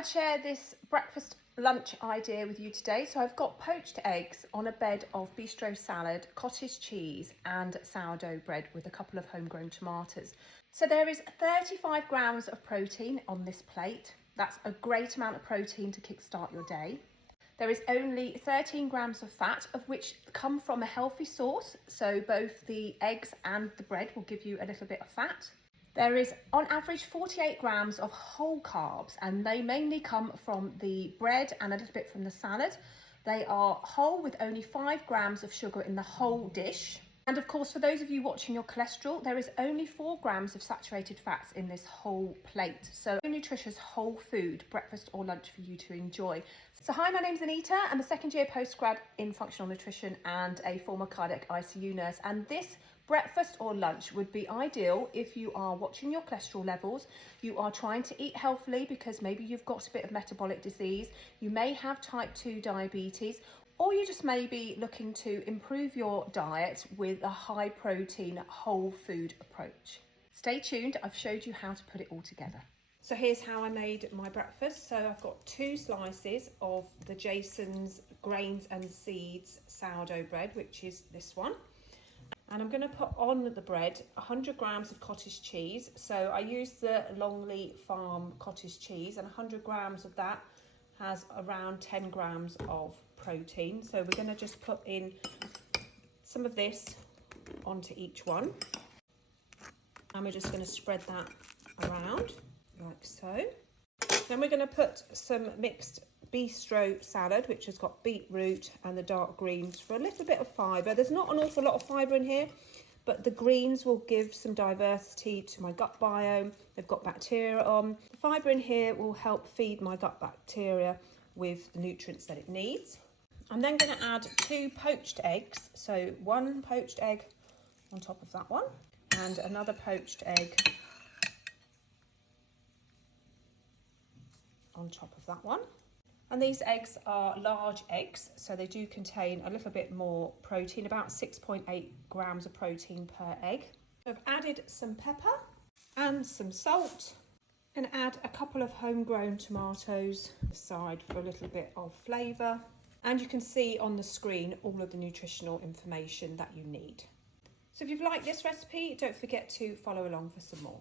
I'd share this breakfast lunch idea with you today. So I've got poached eggs on a bed of bistro salad, cottage cheese and sourdough bread with a couple of homegrown tomatoes. So there is 35 grams of protein on this plate. That's a great amount of protein to kickstart your day. There is only 13 grams of fat, of which come from a healthy source. So both the eggs and the bread will give you a little bit of fat. There is on average 48 grams of whole carbs, and they mainly come from the bread and a little bit from the salad. They are whole with only 5 grams of sugar in the whole dish. And of course, for those of you watching your cholesterol, there is only 4 grams of saturated fats in this whole plate. So a nutritious whole food, breakfast or lunch for you to enjoy. So hi, my name's Anita. I'm a second year postgrad in functional nutrition and a former cardiac ICU nurse. And this breakfast or lunch would be ideal if you are watching your cholesterol levels, you are trying to eat healthily because maybe you've got a bit of metabolic disease, you may have type 2 diabetes, or you just may be looking to improve your diet with a high protein whole food approach. Stay tuned, I've showed you how to put it all together. So here's how I made my breakfast. So I've got 2 slices of the Jason's grains and seeds sourdough bread, which is this one. And I'm going to put on the bread 100 grams of cottage cheese. So I use the Longley Farm cottage cheese, and 100 grams of that has around 10 grams of protein. So we're going to just put in some of this onto each one. And we're just going to spread that around like so. Then we're going to put some mixed Bistro salad, which has got beetroot and the dark greens for a little bit of fibre. There's not an awful lot of fibre in here, but the greens will give some diversity to my gut biome. They've got bacteria on. The fibre in here will help feed my gut bacteria with the nutrients that it needs. I'm then going to add 2 poached eggs. So 1 poached egg on top of that one and another poached egg on top of that one. And these eggs are large eggs, so they do contain a little bit more protein, about 6.8 grams of protein per egg. I've added some pepper and some salt, and add a couple of homegrown tomatoes aside for a little bit of flavour. And you can see on the screen all of the nutritional information that you need. So if you've liked this recipe, don't forget to follow along for some more.